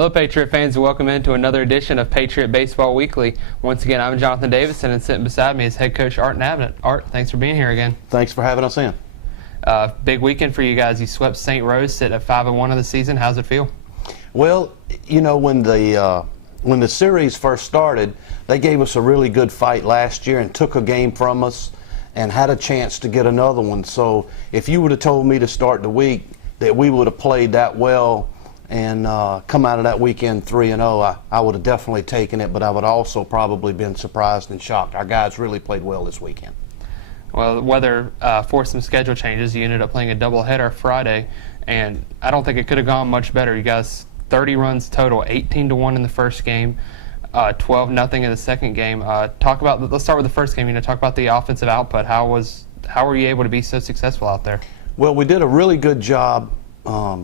Hello, Patriot fans, and welcome into another edition of Patriot Baseball Weekly. Once again, I'm Jonathan Davidson, and sitting beside me is head coach Art Inabinet. Art, thanks for being here again. Thanks for having us in. Big weekend for you guys. You swept St. Rose, sitting at 5-1 of the season. How's it feel? Well, you know, when the series first started, they gave us a really good fight last year and took a game from us and had a chance to get another one. So if you would have told me to start the week that we would have played that well and come out of that weekend 3-0, I would have definitely taken it, but I would also probably been surprised and shocked. Our guys really played well this weekend. Well, the weather forced some schedule changes. You ended up playing a doubleheader Friday, and I don't think it could have gone much better. You guys, 30 runs total, 18-1 in the first game, 12-0 in the second game. Let's start with the first game. Talk about the offensive output. How were you able to be so successful out there? Well, we did a really good job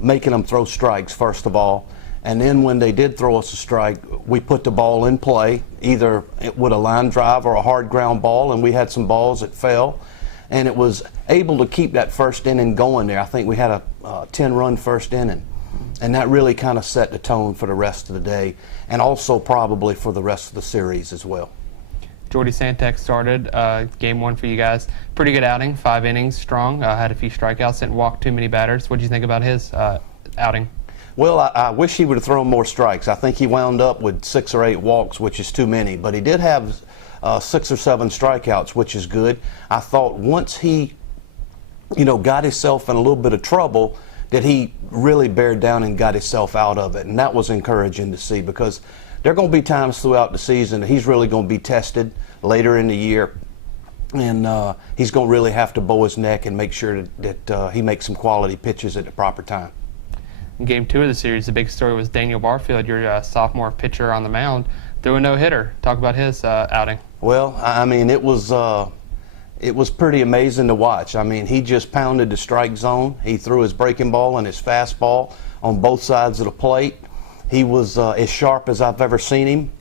making them throw strikes, first of all. And then when they did throw us a strike, we put the ball in play, either with a line drive or a hard ground ball, and we had some balls that fell. And it was able to keep that first inning going there. I think we had a 10-run first inning. And that really kind of set the tone for the rest of the day, and also probably for the rest of the series as well. Jordy Santek started game one for you guys. Pretty good outing, 5 innings strong, had a few strikeouts, didn't walk too many batters. What did you think about his outing? Well, I wish he would have thrown more strikes. I think he wound up with 6 or 8 walks, which is too many, but he did have 6 or 7 strikeouts, which is good. I thought once he, got himself in a little bit of trouble, that he really bared down and got himself out of it, and that was encouraging to see, because there are going to be times throughout the season that he's really going to be tested later in the year, and he's going to really have to bow his neck and make sure that he makes some quality pitches at the proper time. In Game 2 of the series, the big story was Daniel Barfield, your sophomore pitcher on the mound, threw a no-hitter. Talk about his outing. Well, I mean, it was pretty amazing to watch. I mean, he just pounded the strike zone. He threw his breaking ball and his fastball on both sides of the plate. He was as sharp as I've ever seen him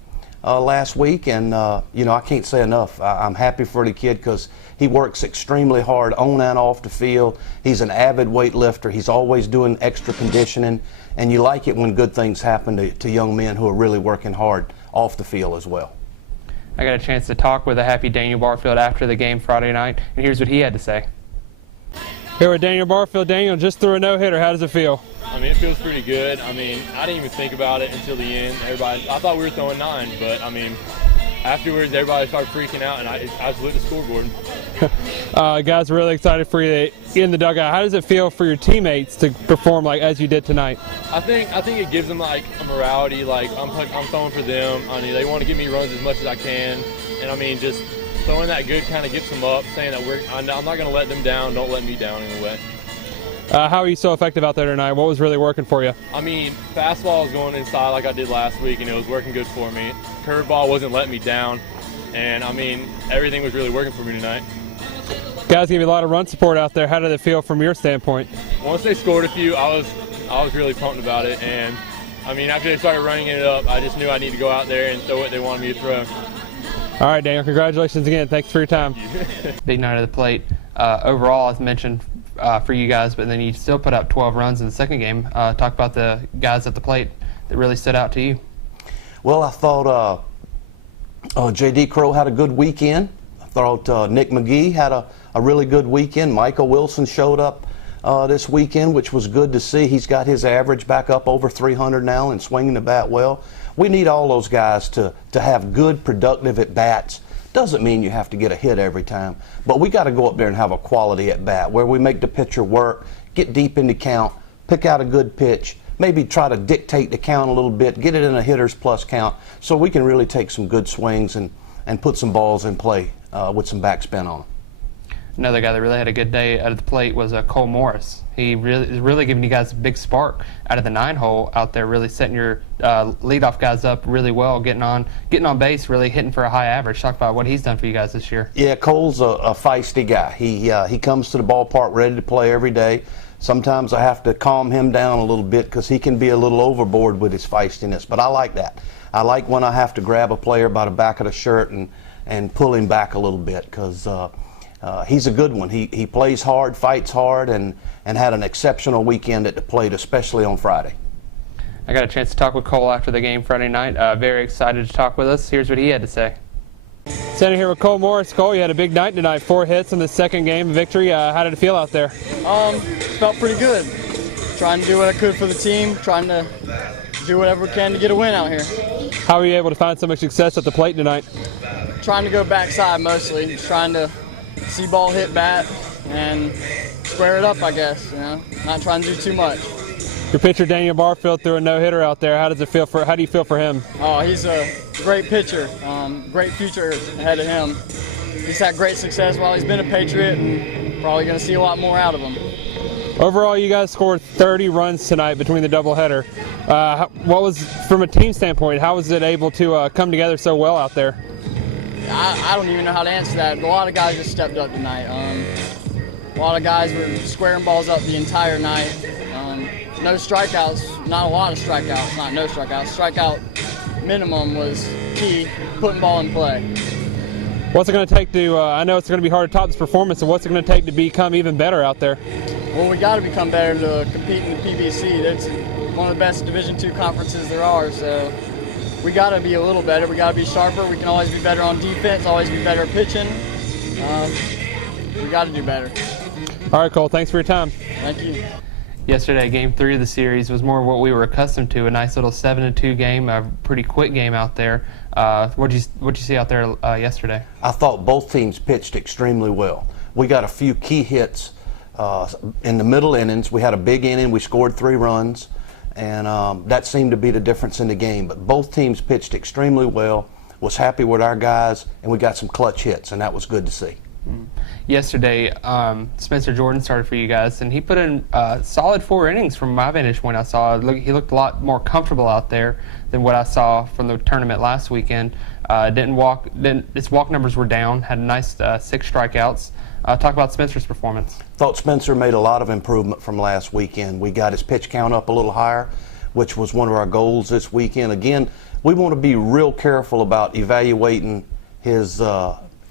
last week, and I can't say enough. I'm happy for the kid because he works extremely hard on and off the field. He's an avid weightlifter. He's always doing extra conditioning, and you like it when good things happen to young men who are really working hard off the field as well. I got a chance to talk with a happy Daniel Barfield after the game Friday night, and here's what he had to say. Here with Daniel Barfield. Daniel just threw a no-hitter. How does it feel? I mean, it feels pretty good. I mean, I didn't even think about it until the end. I thought we were throwing 9, but I mean, afterwards everybody started freaking out, and I just looked at the scoreboard. Guys, we're really excited for you in the dugout. How does it feel for your teammates to perform like as you did tonight? I think it gives them like a morality. Like I'm throwing for them. I mean, they want to give me runs as much as I can, and I mean, just throwing that good kind of gets them up, saying that I'm not going to let them down. Don't let me down in a way. How are you so effective out there tonight? What was really working for you? I mean, fastball was going inside like I did last week, and it was working good for me. Curveball wasn't letting me down, and I mean, everything was really working for me tonight. Guys gave you a lot of run support out there. How did it feel from your standpoint? Once they scored a few, I was really pumped about it, and I mean, after they started running it up, I just knew I needed to go out there and throw what they wanted me to throw. All right, Daniel, congratulations again. Thanks for your time. Big night of the plate. Overall, as mentioned, for you guys, but then you still put up 12 runs in the second game. Talk about the guys at the plate that really stood out to you. Well, I thought J.D. Crow had a good weekend. I thought Nick McGee had a really good weekend. Michael Wilson showed up this weekend, which was good to see. He's got his average back up over 300 now and swinging the bat well. We need all those guys to have good, productive at-bats. Doesn't mean you have to get a hit every time, but we got to go up there and have a quality at-bat where we make the pitcher work, get deep in the count, pick out a good pitch, maybe try to dictate the count a little bit, get it in a hitter's plus count so we can really take some good swings and put some balls in play with some backspin on them. Another guy that really had a good day at the plate was Cole Morris. He really giving you guys a big spark out of the 9-hole out there, really setting your leadoff guys up really well, getting on base, really hitting for a high average. Talk about what he's done for you guys this year. Yeah, Cole's a feisty guy. He comes to the ballpark ready to play every day. Sometimes I have to calm him down a little bit because he can be a little overboard with his feistiness, but I like that. I like when I have to grab a player by the back of the shirt and pull him back a little bit because he's a good one. He plays hard, fights hard, and had an exceptional weekend at the plate, especially on Friday. I got a chance to talk with Cole after the game Friday night. Very excited to talk with us. Here's what he had to say. Standing here with Cole Morris. Cole, you had a big night tonight, 4 hits in the second game victory. How did it feel out there? Felt pretty good. Trying to do what I could for the team, trying to do whatever we can to get a win out here. How were you able to find so much success at the plate tonight? Trying to go backside mostly, just trying to see ball hit bat and square it up, I guess. Not trying to do too much. Your pitcher Daniel Barfield threw a no-hitter out there. How do you feel for him? Oh, he's a great pitcher. Great future ahead of him. He's had great success while he's been a Patriot, and probably going to see a lot more out of him. Overall, you guys scored 30 runs tonight between the doubleheader. What was, from a team standpoint, how was it able to come together so well out there? I don't even know how to answer that. A lot of guys just stepped up tonight. A lot of guys were squaring balls up the entire night. No strikeouts, not a lot of strikeouts, not no strikeouts. Strikeout minimum was key, putting ball in play. What's it going to take to, I know it's going to be hard to top this performance, so what's it going to take to become even better out there? Well, we got to become better to compete in the PBC. That's one of the best Division II conferences there are, so we got to be a little better. We got to be sharper. We can always be better on defense, always be better pitching. We got to do better. All right, Cole, thanks for your time. Thank you. Yesterday, Game 3 of the series was more of what we were accustomed to, a nice little 7-2 game, a pretty quick game out there. What'd you see out there yesterday? I thought both teams pitched extremely well. We got a few key hits in the middle innings. We had a big inning. We scored 3 runs, and that seemed to be the difference in the game. But both teams pitched extremely well, was happy with our guys, and we got some clutch hits, and that was good to see. Yesterday, Spencer Jordan started for you guys, and he put in solid 4 innings from my vantage point. I saw he looked a lot more comfortable out there than what I saw from the tournament last weekend. His walk numbers were down, had a nice 6 strikeouts. Talk about Spencer's performance. Thought Spencer made a lot of improvement from last weekend. We got his pitch count up a little higher, which was one of our goals this weekend. Again, we want to be real careful about evaluating his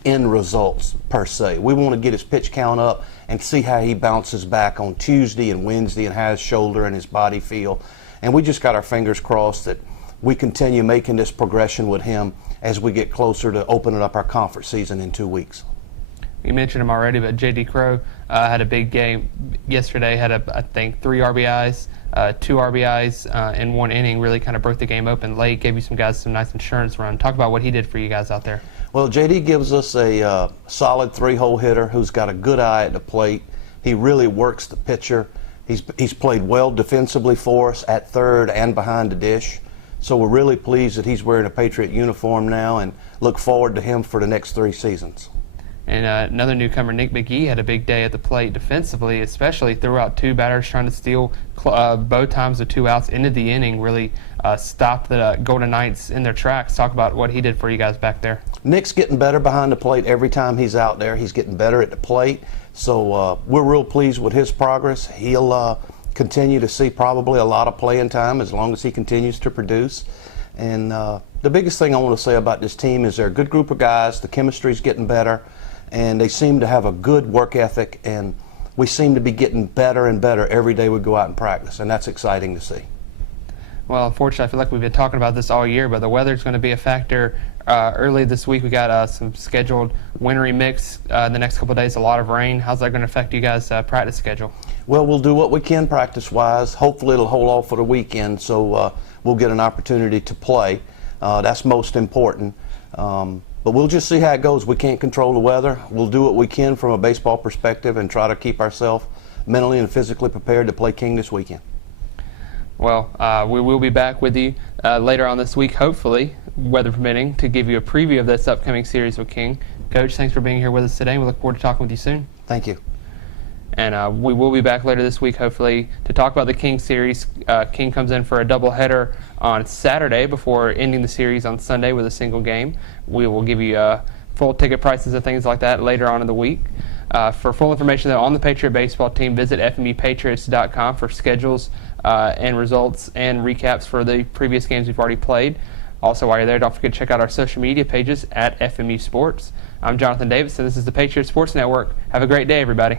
end results per se. We want to get his pitch count up and see how he bounces back on Tuesday and Wednesday and how his shoulder and his body feel. And we just got our fingers crossed that we continue making this progression with him as we get closer to opening up our conference season in 2 weeks. You mentioned him already, but J.D. Crow had a big game yesterday, had, I think, 3 RBIs, 2 RBIs in 1 inning, really kind of broke the game open late, gave you some guys some nice insurance run. Talk about what he did for you guys out there. Well, J.D. gives us a solid 3-hole hitter who's got a good eye at the plate. He really works the pitcher. He's played well defensively for us at third and behind the dish. So we're really pleased that he's wearing a Patriot uniform now and look forward to him for the next 3 seasons. And another newcomer, Nick McGee, had a big day at the plate defensively, especially threw out 2 batters trying to steal both times with 2 outs into the inning, really stopped the Golden Knights in their tracks. Talk about what he did for you guys back there. Nick's getting better behind the plate every time he's out there. He's getting better at the plate. So we're real pleased with his progress. He'll continue to see probably a lot of playing time as long as he continues to produce. And the biggest thing I want to say about this team is they're a good group of guys. The chemistry's getting better. And they seem to have a good work ethic, and we seem to be getting better and better every day we go out and practice, and that's exciting to see. Well, unfortunately, I feel like we've been talking about this all year, but the weather's going to be a factor. Early this week, we got some scheduled wintry mix the next couple of days, a lot of rain. How's that going to affect you guys' practice schedule? Well, we'll do what we can practice-wise. Hopefully it'll hold off for the weekend, so we'll get an opportunity to play. That's most important. But we'll just see how it goes. We can't control the weather. We'll do what we can from a baseball perspective and try to keep ourselves mentally and physically prepared to play King this weekend. Well, we will be back with you later on this week, hopefully, weather permitting, to give you a preview of this upcoming series with King. Coach, thanks for being here with us today. We look forward to talking with you soon. Thank you. And we will be back later this week, hopefully, to talk about the King series. King comes in for a doubleheader on Saturday before ending the series on Sunday with a single game. We will give you full ticket prices and things like that later on in the week. For full information on the Patriot baseball team, visit FMUPatriots.com for schedules and results and recaps for the previous games we've already played. Also, while you're there, don't forget to check out our social media pages at FMU Sports. I'm Jonathan Davidson. This is the Patriot Sports Network. Have a great day, everybody.